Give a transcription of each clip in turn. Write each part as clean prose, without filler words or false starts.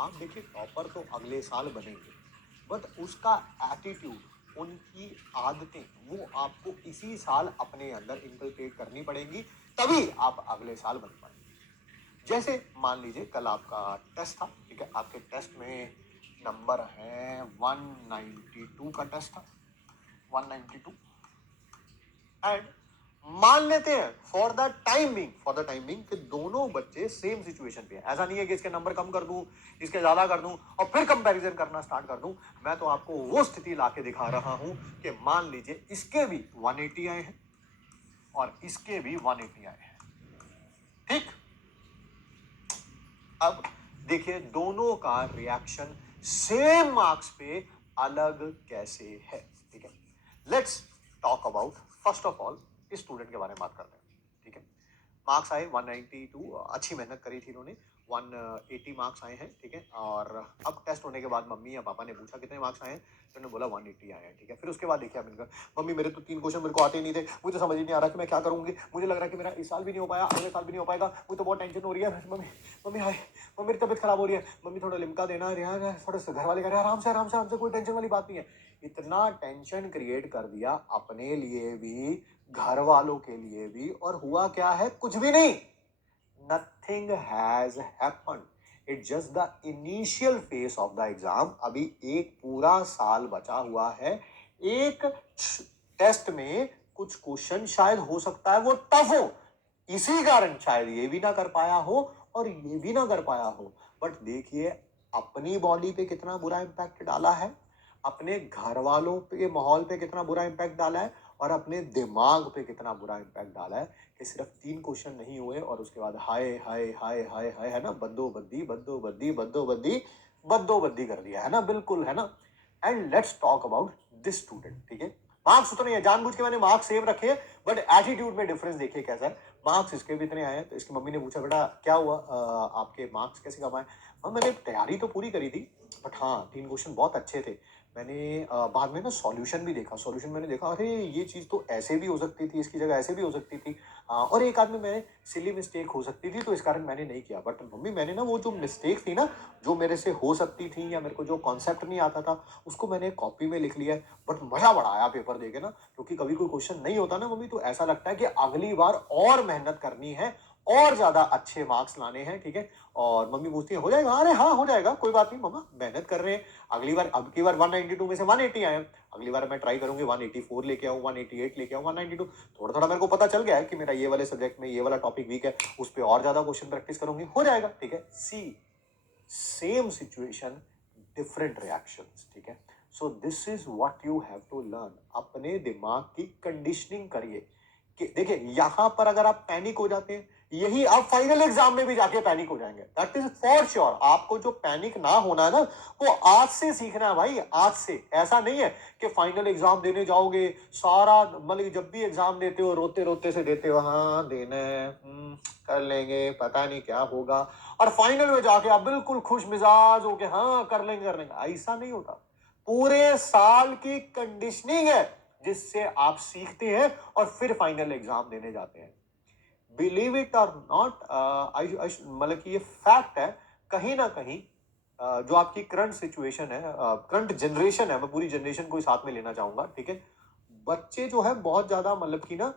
आप देखिए टॉपर तो अगले साल बनेंगे, बट उसका एटीट्यूड, उनकी आदतें, वो आपको इसी साल अपने अंदर इनकलकेट करनी पड़ेंगी, तभी आप अगले साल बन पाएंगे। जैसे मान लीजिए कल आपका टेस्ट था, ठीक है, आपके टेस्ट में नंबर है 192 का टेस्ट था, 192। एंड मान लेते हैं फॉर द टाइमिंग कि दोनों बच्चे सेम सिचुएशन पे हैं। ऐसा नहीं है कि इसके नंबर कम कर दूं, इसके ज्यादा कर दूं और फिर कंपैरिजन करना स्टार्ट कर दूं। मैं तो आपको वो स्थिति लाके दिखा रहा हूं कि मान लीजिए इसके भी 180 आए हैं और इसके भी 180 आए हैं, ठीक। अब देखिए दोनों का रिएक्शन सेम मार्क्स पे अलग कैसे है, ठीक है। Let's talk about first of all इस स्टूडेंट के बारे में बात करते हैं, ठीक है। मार्क्स आए 192, अच्छी मेहनत करी थी इन्होंने, 180 मार्क्स आए हैं, ठीक है। और अब टेस्ट होने के बाद मम्मी या पापा ने पूछा कितने मार्क्स आए हैं, तो उन्होंने बोला 180 आए हैं, ठीक है। फिर उसके बाद देखिए मैंने कहा मम्मी मेरे तो 3 क्वेश्चन मेरे को आते ही नहीं थे, मुझे समझ ही नहीं आ रहा कि मैं क्या करूंगी, मुझे लग रहा है कि मेरा इस साल भी नहीं हो पाया, अगले साल भी नहीं हो पाएगा, मुझे तो बहुत टेंशन हो रही है मम्मी। मम्मी हाय, मम्मी मेरी तबीयत खराब हो रही है, मम्मी थोड़ा लिमका देना यार, थोड़ा सा घर वाले कह रहे हैं आराम से आराम से आराम से, कोई टेंशन वाली बात नहीं है। इतना टेंशन क्रिएट कर दिया अपने लिए भी, घर वालों के लिए भी, और हुआ क्या है, कुछ भी नहीं। Nothing has happened. It's just the initial phase of the exam. अभी एक पूरा साल बचा हुआ है। एक टेस्ट में कुछ क्वेश्चन शायद हो सकता है वो टफ हो, इसी कारण शायद ये भी ना कर पाया हो और ये भी ना कर पाया हो। बट देखिए अपनी बॉडी पे कितना बुरा इम्पैक्ट डाला है, अपने घर वालों पे, माहौल पे कितना बुरा इम्पैक्ट डाला है, और अपने दिमाग पे कितना बुरा इम्पैक्ट डाला है कि सिर्फ 3 क्वेश्चन नहीं हुए और उसके बाद हाय हाय हाय हाय हाय, है ना, बद्दोबद्दी बद्दोबद्दी बद्दोबद्दी बद्दोबद्दी कर दिया, है ना, बिल्कुल, है ना। And let's talk about this student, ठीक है। मार्क्स उतने हैं, जानबूझ के मैंने मार्क्स सेव रखे, बट एटीट्यूड में डिफरेंस देखिए कैसा है। मार्क्स इसके भी इतने आए हैं, तो इसकी मम्मी ने पूछा बेटा क्या हुआ, आपके मार्क्स कैसे कम आए। हाँ मैंने तैयारी तो पूरी करी थी, बट हाँ 3 क्वेश्चन बहुत अच्छे थे। मैंने बाद में ना सॉल्यूशन भी देखा, सॉल्यूशन मैंने देखा अरे ये चीज़ तो ऐसे भी हो सकती थी, इसकी जगह ऐसे भी हो सकती थी, और एक आध में मैंने सिली मिस्टेक हो सकती थी, तो इस कारण मैंने नहीं किया। बट मम्मी मैंने ना वो जो मिस्टेक थी ना, जो मेरे से हो सकती थी या मेरे को जो कॉन्सेप्ट नहीं आता था, उसको मैंने कॉपी में लिख लिया है। बट मजा बड़ा आया पेपर देके ना, क्योंकि कभी कोई क्वेश्चन नहीं होता ना मम्मी, तो ऐसा लगता है कि अगली बार और मेहनत करनी है और ज्यादा अच्छे मार्क्स लाने हैं, ठीक है। और मम्मी पूछती है हो जाएगा, अरे हाँ हो जाएगा, कोई बात नहीं मम्मा, मेहनत कर रहे हैं। अगली बार, अब की बार 192 में से 180 आए, अगली बार मैं ट्राई करूंगी 184 लेके आऊँ, 188 लेके आऊँ, 192। थोड़ा थोड़ा मेरे को पता चल गया है कि मेरा ये वाले सब्जेक्ट में ये वाला टॉपिक वीक है, उस पर और ज्यादा क्वेश्चन प्रैक्टिस करूंगी, हो जाएगा, ठीक है। See same situation, different reactions, ठीक है। So this is what you have to learn. अपने दिमाग की कंडीशनिंग करिए कि देखिए यहां पर अगर आप पैनिक हो जाते हैं, यही आप फाइनल एग्जाम में भी जाके पैनिक हो जाएंगे, दैट इज फॉर श्योर। आपको जो पैनिक ना होना है ना, वो आज से सीखना है भाई, आज से। ऐसा नहीं है कि फाइनल एग्जाम देने जाओगे सारा, मतलब जब भी एग्जाम देते हो रोते रोते से देते हो, हाँ देना है, कर लेंगे, पता नहीं क्या होगा, और फाइनल में जाके आप बिल्कुल खुश मिजाज हो के हाँ कर लेंगे कर लेंगे। ऐसा नहीं होता। पूरे साल की कंडीशनिंग है जिससे आप सीखते हैं और फिर फाइनल एग्जाम देने जाते हैं। बिलीव इट और नॉट, मतलब कि ये फैक्ट है कहीं ना कहीं। जो आपकी करंट सिचुएशन है, करंट जनरेशन है, मैं पूरी जनरेशन को ही साथ में लेना चाहूंगा, ठीक है। बच्चे जो है बहुत ज्यादा, मतलब कि ना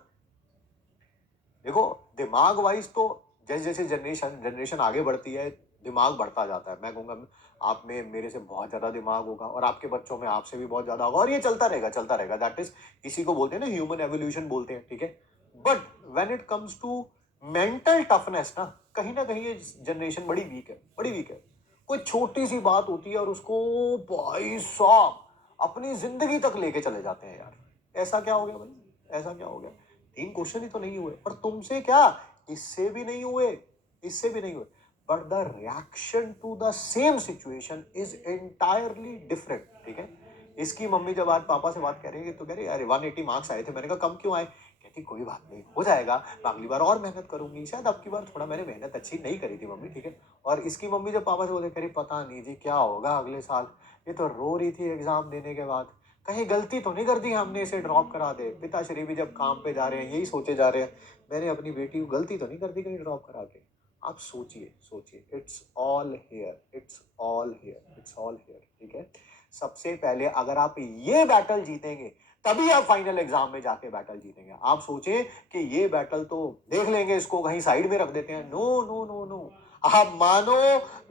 देखो दिमाग वाइज तो जैसे जैसे जनरेशन जनरेशन आगे बढ़ती है, दिमाग बढ़ता जाता है। मैं कहूंगा आप में मेरे से बहुत ज्यादा दिमाग होगा और आपके बच्चों में आपसे भी बहुत ज्यादा होगा, और ये चलता रहेगा चलता रहेगा। दैट इज, इसी को बोलते हैं ना ह्यूमन एवोल्यूशन बोलते हैं, ठीक है। But when it comes to mental toughness ना कहीं ये जनरेशन बड़ी वीक है, बड़ी वीक है। कोई छोटी सी बात होती है और उसको भाई साहब अपनी जिंदगी तक लेके चले जाते हैं यार। ऐसा क्या हो गया भाई, ऐसा क्या हो गया, 3 क्वेश्चन ही तो नहीं हुए, और तुमसे क्या, इससे भी नहीं हुए, इससे भी नहीं हुए, but the reaction to the same situation is entirely different, ठीक है। इसकी मम्मी जब आज पापा से बात करेंगे तो कह रही अरे 180 मार्क्स आए थे। मैंने कहा कम क्यों आए, कहती कोई बात नहीं, हो जाएगा, मैं अगली बार और मेहनत करूंगी, शायद अब की बार थोड़ा मैंने मेहनत अच्छी नहीं करी थी मम्मी, ठीक है। और इसकी मम्मी जब पापा से बोले कह रही पता नहीं जी क्या होगा अगले साल, ये तो रो रही थी एग्जाम देने के बाद, कहीं गलती तो नहीं कर दी हमने इसे ड्रॉप करा दे। पिताश्री भी जब काम पे जा रहे हैं यही सोचे जा रहे हैं, मैंने अपनी बेटी को गलती तो नहीं कर दी कहीं ड्रॉप करा के। आप सोचिए सोचिए, it's all here, it's all here, it's all here, ठीक है। सबसे पहले अगर आप ये बैटल जीतेंगे तभी आप फाइनल एग्जाम में जाके बैटल जीतेंगे। आप सोचें कि ये बैटल तो देख लेंगे, इसको कहीं साइड में रख देते हैं, नो नो नो नो। आप मानो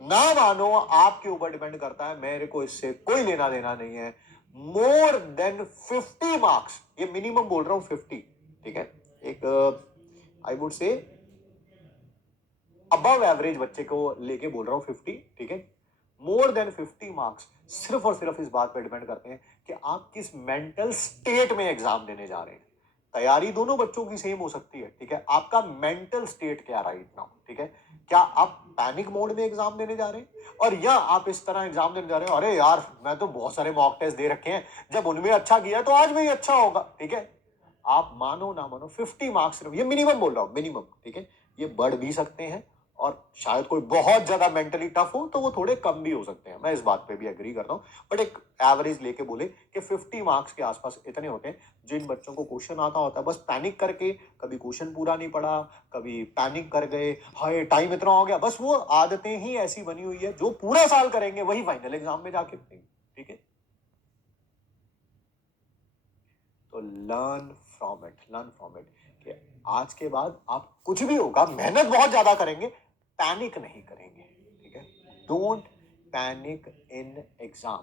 ना मानो आपके ऊपर डिपेंड करता है, मेरे को इससे कोई लेना देना नहीं है। मोर देन 50 मार्क्स, ये मिनिमम बोल रहा हूं 50, ठीक है। एक I would say above average बच्चे को लेके बोल रहा हूं 50, ठीक है। मोर देन 50 मार्क्स सिर्फ और सिर्फ इस बात पर डिपेंड करते हैं कि आप किस मेंटल स्टेट में एग्जाम देने जा रहे हैं। तैयारी दोनों बच्चों की सेम हो सकती है, ठीक है। आपका मेंटल स्टेट क्या राइट नाउ, ठीक है। क्या आप पैनिक मोड में एग्जाम देने जा रहे हैं, और या आप इस तरह एग्जाम देने जा रहे हैं, अरे यार मैं तो बहुत सारे मॉक टेस्ट दे रखे हैं, जब उनमें अच्छा किया तो आज में ही अच्छा होगा, ठीक है। आप मानो ना मानो 50 मार्क्स सिर्फ, ये मिनिमम बोल रहा हूं, मिनिमम, ठीक है। ये बढ़ भी सकते हैं, और शायद कोई बहुत ज्यादा मेंटली टफ हो तो वो थोड़े कम भी हो सकते हैं, मैं इस बात पे भी एग्री करता हूं। बट एक एवरेज लेके बोले कि 50 मार्क्स के आसपास इतने होते हैं जिन बच्चों को क्वेश्चन आता होता है, बस पैनिक करके कभी क्वेश्चन पूरा नहीं पढ़ा, कभी पैनिक कर गए, हाय टाइम इतना हो गया, बस वो आदतें ही ऐसी बनी हुई है, जो पूरा साल करेंगे वही फाइनल एग्जाम में जाके करेंगे, ठीक है। तो learn from it, learn from it, कि आज के बाद आप कुछ भी होगा मेहनत बहुत ज्यादा करेंगे, पैनिक नहीं करेंगे, ठीक है। Don't panic in exam,